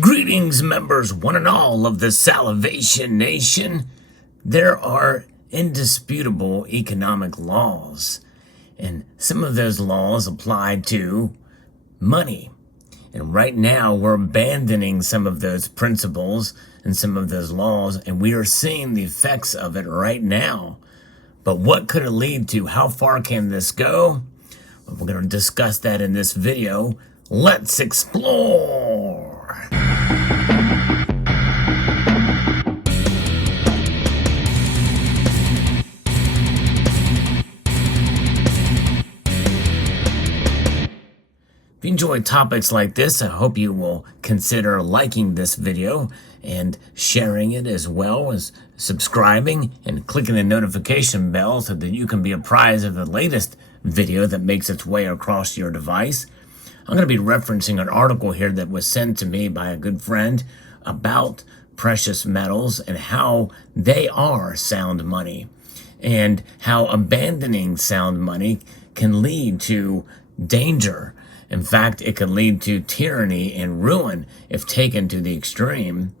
Greetings, members, one and all of the Salvation Nation. There are indisputable economic laws, and some of those laws apply to money. And right now, we're abandoning some of those principles and some of those laws, and we are seeing the effects of it right now. But what could it lead to? How far can this go? Well, we're going to discuss that in this video. Let's explore! If you enjoy topics like this, I hope you will consider liking this video and sharing it, as well as subscribing and clicking the notification bell so that you can be apprised of the latest video that makes its way across your device. I'm going to be referencing an article here that was sent to me by a good friend about precious metals and how they are sound money, and how abandoning sound money can lead to danger. In fact, it can lead to tyranny and ruin if taken to the extreme.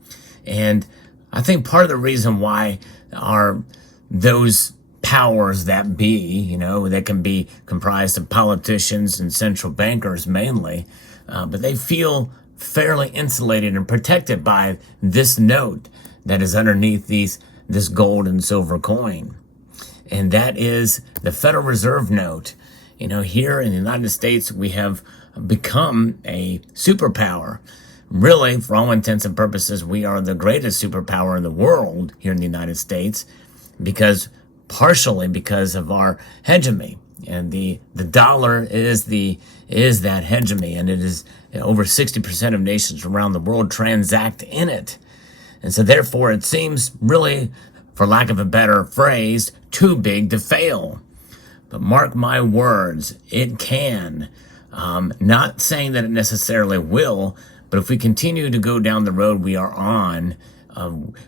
And I think part of the reason why are those powers that be, that can be comprised of politicians and central bankers mainly, but they feel fairly insulated and protected by this note that is underneath this gold and silver coin. And that is the Federal Reserve note. Here in the United States, we have become a superpower. Really, for all intents and purposes, we are the greatest superpower in the world here in the United States, partially because of our hegemony. And the dollar is that hegemony, and it is over 60% of nations around the world transact in it. And so therefore, it seems really, for lack of a better phrase, too big to fail. But mark my words, it can. Not saying that it necessarily will, but if we continue to go down the road we are on,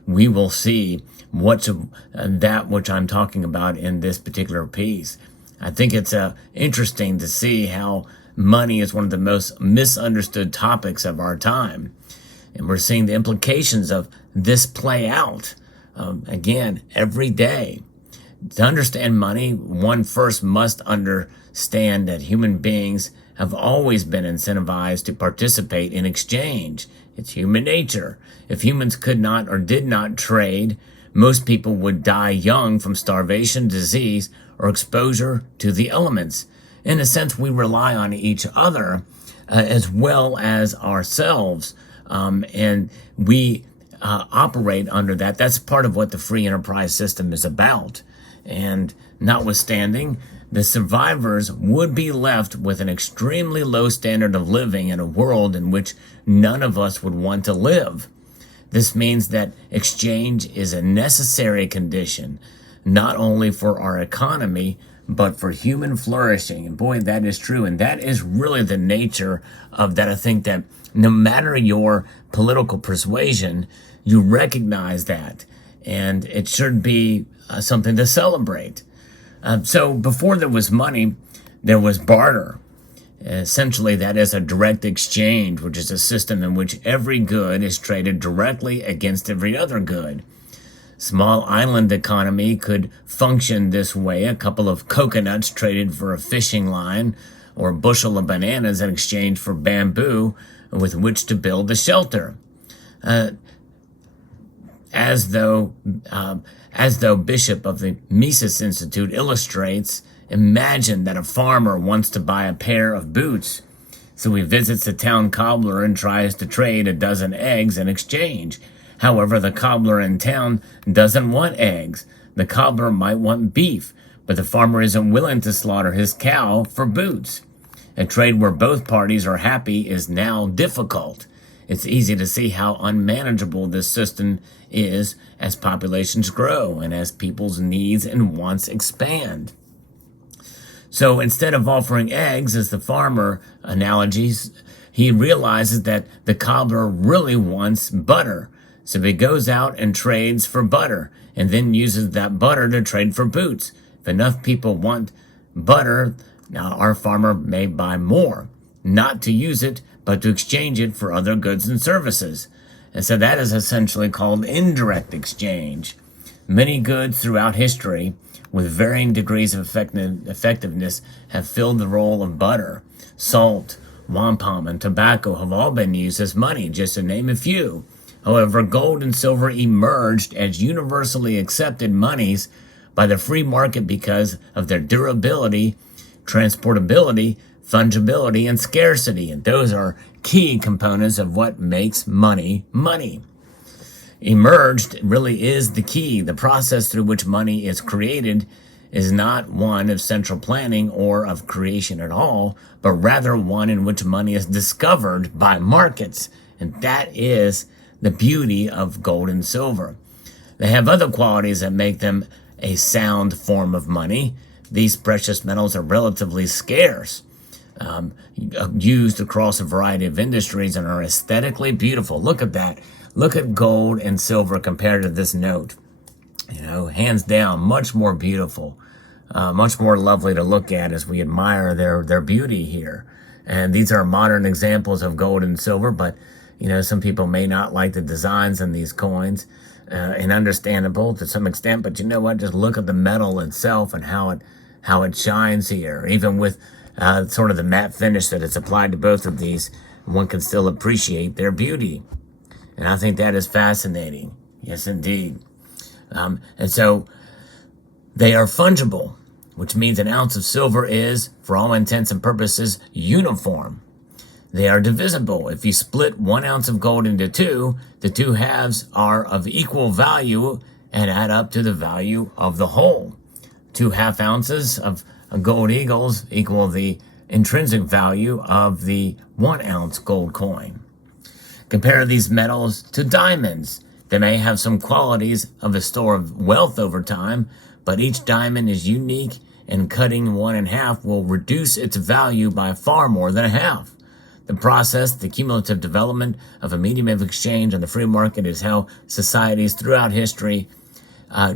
we will see that which I'm talking about in this particular piece. I think it's interesting to see how money is one of the most misunderstood topics of our time. And we're seeing the implications of this play out, again, every day. To understand money, one first must understand that human beings have always been incentivized to participate in exchange. It's human nature. If humans could not or did not trade, most people would die young from starvation, disease, or exposure to the elements. In a sense, we rely on each other as well as ourselves, and we operate under that. That's part of what the free enterprise system is about. And notwithstanding, the survivors would be left with an extremely low standard of living in a world in which none of us would want to live. This means that exchange is a necessary condition, not only for our economy, but for human flourishing. And boy, that is true. And that is really the nature of that. I think that no matter your political persuasion, you recognize that. And it should be something to celebrate. So before there was money, there was barter. Essentially, that is a direct exchange, which is a system in which every good is traded directly against every other good. Small island economy could function this way. A couple of coconuts traded for a fishing line, or a bushel of bananas in exchange for bamboo with which to build a shelter. As though Bishop of the Mises Institute illustrates, imagine that a farmer wants to buy a pair of boots. So he visits the town cobbler and tries to trade a dozen eggs in exchange. However, the cobbler in town doesn't want eggs. The cobbler might want beef, but the farmer isn't willing to slaughter his cow for boots. A trade where both parties are happy is now difficult. It's easy to see how unmanageable this system is as populations grow and as people's needs and wants expand. So instead of offering eggs as the farmer analogies, he realizes that the cobbler really wants butter. So he goes out and trades for butter and then uses that butter to trade for boots. If enough people want butter, now our farmer may buy more, not to use it, but to exchange it for other goods and services. And so that is essentially called indirect exchange. Many goods throughout history, with varying degrees of effectiveness, have filled the role of butter. Salt, wampum, and tobacco have all been used as money, just to name a few. However, gold and silver emerged as universally accepted monies by the free market because of their durability, transportability, fungibility, and scarcity. And those are key components of what makes money money. Emerged really is the key. The process through which money is created is not one of central planning or of creation at all, but rather one in which money is discovered by markets. And that is the beauty of gold and silver. They have other qualities that make them a sound form of money. These precious metals are relatively scarce, used across a variety of industries, and are aesthetically beautiful. Look at that. Look at gold and silver compared to this note. Hands down, much more beautiful, much more lovely to look at as we admire their beauty here. And these are modern examples of gold and silver, but some people may not like the designs in these coins, and understandable to some extent. But you know what? Just look at the metal itself and how it shines here. Even with sort of the matte finish that is applied to both of these, one can still appreciate their beauty. And I think that is fascinating. Yes, indeed. And so they are fungible, which means an ounce of silver is, for all intents and purposes, uniform. They are divisible. If you split 1 ounce of gold into two, the two halves are of equal value and add up to the value of the whole. 2 half ounces of gold eagles equal the intrinsic value of the 1 ounce gold coin. Compare these metals to diamonds. They may have some qualities of a store of wealth over time, but each diamond is unique, and cutting one in half will reduce its value by far more than a half. The process, the cumulative development of a medium of exchange on the free market, is how societies throughout history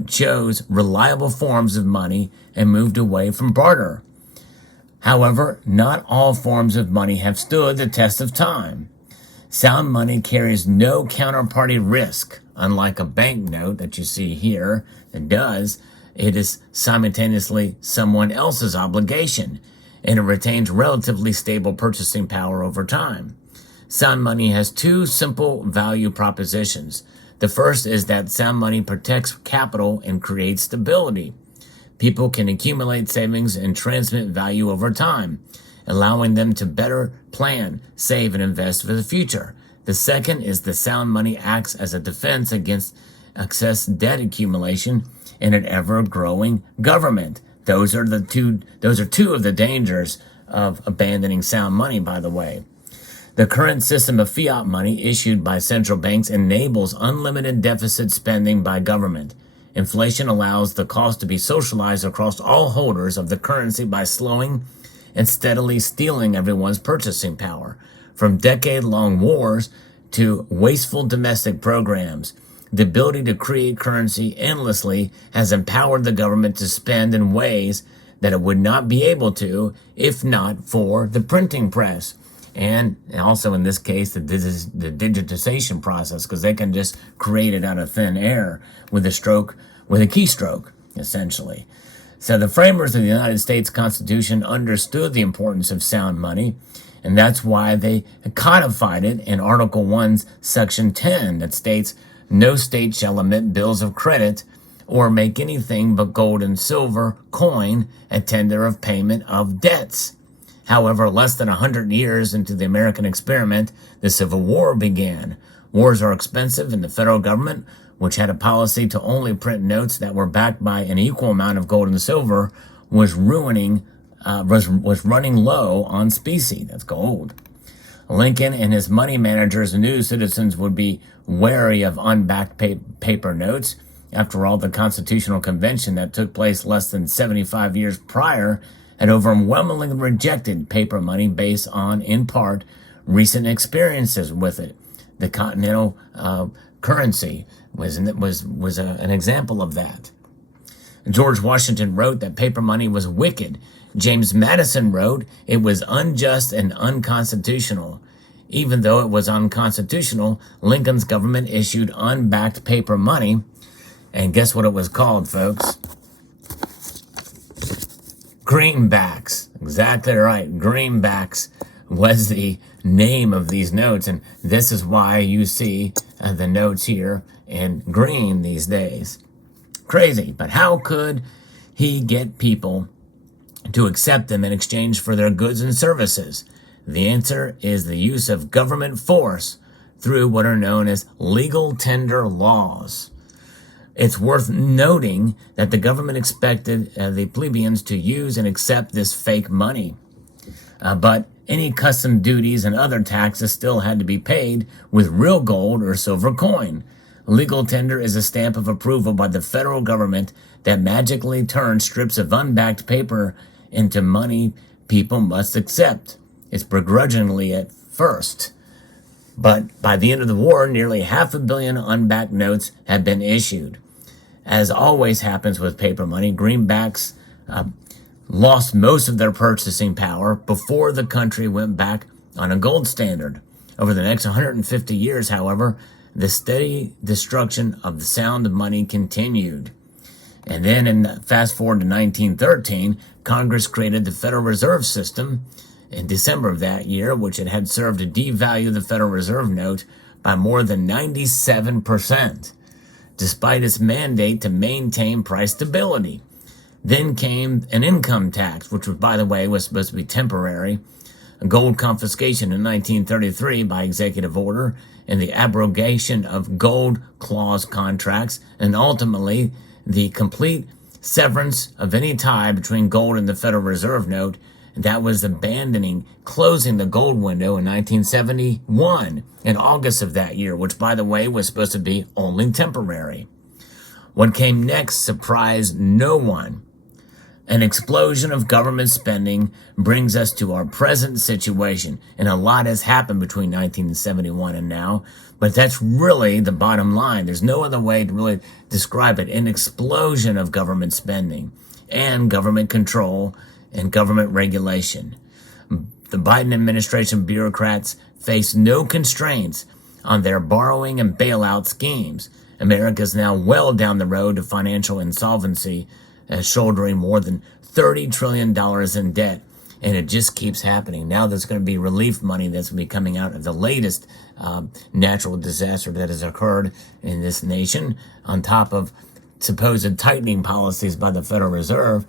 chose reliable forms of money and moved away from barter. However, not all forms of money have stood the test of time. Sound money carries no counterparty risk, unlike a banknote that you see here that does. It is simultaneously someone else's obligation, and it retains relatively stable purchasing power over time. Sound money has 2 simple value propositions. The first is that sound money protects capital and creates stability. People can accumulate savings and transmit value over time, allowing them to better plan, save, and invest for the future. The second is the sound money acts as a defense against excess debt accumulation in an ever-growing government. Those are two of the dangers of abandoning sound money, by the way. The current system of fiat money issued by central banks enables unlimited deficit spending by government. Inflation allows the cost to be socialized across all holders of the currency by slowing and steadily stealing everyone's purchasing power. From decade-long wars to wasteful domestic programs, the ability to create currency endlessly has empowered the government to spend in ways that it would not be able to if not for the printing press. And also in this case, the digitization process, because they can just create it out of thin air with a keystroke, essentially. So the framers of the United States Constitution understood the importance of sound money, and that's why they codified it in Article 1's Section 10 that states, "No state shall emit bills of credit or make anything but gold and silver coin a tender of payment of debts." However, less than 100 years into the American experiment, the Civil War began. Wars are expensive, and the federal government, which had a policy to only print notes that were backed by an equal amount of gold and silver, was running low on specie, that's gold. Lincoln and his money managers knew citizens would be wary of unbacked paper notes. After all, the Constitutional Convention that took place less than 75 years prior had overwhelmingly rejected paper money based on, in part, recent experiences with it. The Continental currency was an example of that. George Washington wrote that paper money was wicked. James Madison wrote it was unjust and unconstitutional. Even though it was unconstitutional, Lincoln's government issued unbacked paper money. And guess what it was called, folks? Greenbacks. Exactly right. Greenbacks was the name of these notes. And this is why you see the notes here in green these days. Crazy. But how could he get people to accept them in exchange for their goods and services? The answer is the use of government force through what are known as legal tender laws. It's worth noting that the government expected the plebeians to use and accept this fake money. But any custom duties and other taxes still had to be paid with real gold or silver coin. Legal tender is a stamp of approval by the federal government that magically turns strips of unbacked paper into money people must accept. It's begrudgingly at first. But by the end of the war, nearly 500 million unbacked notes had been issued. As always happens with paper money, greenbacks lost most of their purchasing power before the country went back on a gold standard. Over the next 150 years, however, the steady destruction of the sound money continued. And then fast forward to 1913, Congress created the Federal Reserve System in December of that year, which it had served to devalue the Federal Reserve note by more than 97%, despite its mandate to maintain price stability. Then came an income tax, which, by the way, was supposed to be temporary, a gold confiscation in 1933 by executive order, and the abrogation of gold clause contracts, and ultimately the complete severance of any tie between gold and the Federal Reserve note. That was closing the gold window in 1971, in August of that year, which, by the way, was supposed to be only temporary. What came next surprised no one. An explosion of government spending brings us to our present situation, and a lot has happened between 1971 and now, but that's really the bottom line. There's no other way to really describe it. An explosion of government spending and government control and government regulation. The Biden administration bureaucrats face no constraints on their borrowing and bailout schemes. America is now well down the road to financial insolvency, shouldering more than $30 trillion in debt, and it just keeps happening. Now there's going to be relief money that's going to be coming out of the latest natural disaster that has occurred in this nation, on top of supposed tightening policies by the Federal Reserve.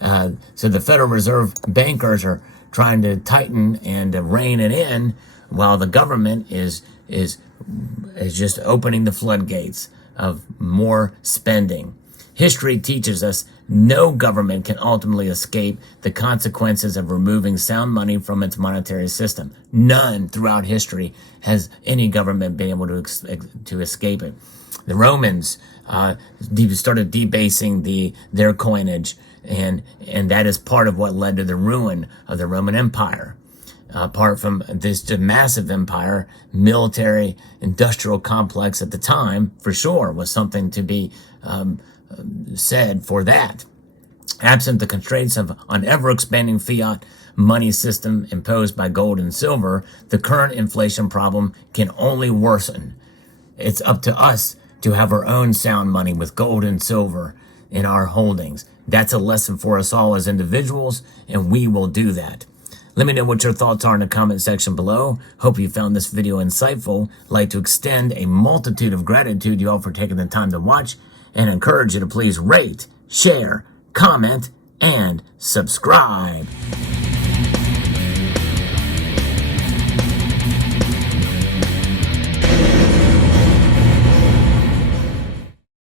So the Federal Reserve bankers are trying to tighten and rein it in, while the government is just opening the floodgates of more spending. History teaches us no government can ultimately escape the consequences of removing sound money from its monetary system. None throughout history has any government been able to escape it. The Romans started debasing their coinage, and that is part of what led to the ruin of the Roman Empire. Apart from this massive empire, military industrial complex at the time, for sure, was something to be said for that. Absent the constraints of an ever-expanding fiat money system imposed by gold and silver, the current inflation problem can only worsen. It's up to us to have our own sound money with gold and silver in our holdings. That's a lesson for us all as individuals, and we will do that. Let me know what your thoughts are in the comment section below. Hope you found this video insightful. I'd like to extend a multitude of gratitude to you all for taking the time to watch, and encourage you to please rate, share, comment, and subscribe.